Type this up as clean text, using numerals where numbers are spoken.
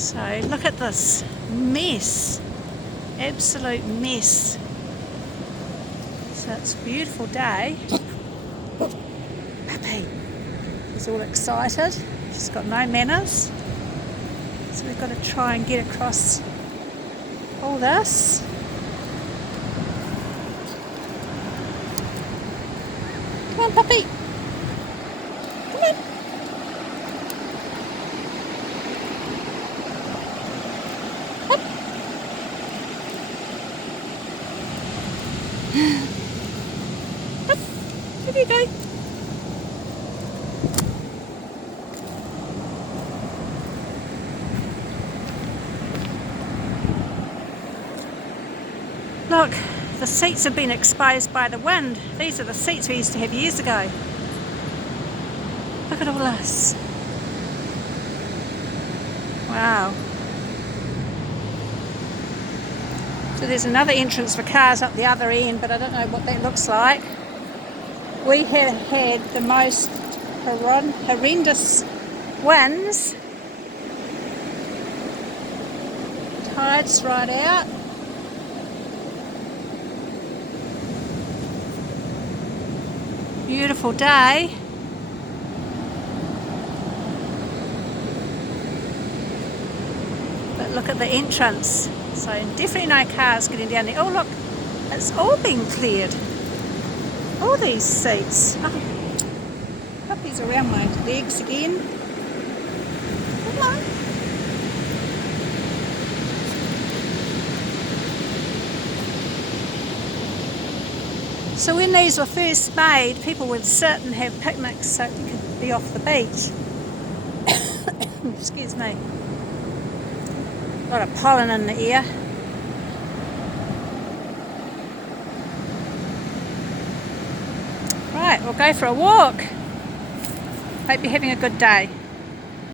So look at this mess, absolute mess. So it's a beautiful day. Puppy is all excited. She's got no manners. So we've got to try and get across all this. Come on, puppy. Come on. Up. Up. There you go. Look, the seats have been exposed by the wind. These are the seats we used to have years ago. Look at all this. Wow. So there's another entrance for cars up the other end, but I don't know what that looks like. We have had the most horrendous winds. Tides right out. Beautiful day. But look at the entrance. So definitely no cars getting down there. Oh look, it's all been cleared. All these seats. Oh, puppy's around my legs again. Come on. So when these were first made, people would sit and have picnics so you could be off the beach. Excuse me. A lot of pollen in the air. Right, we'll go for a walk. Hope you're having a good day.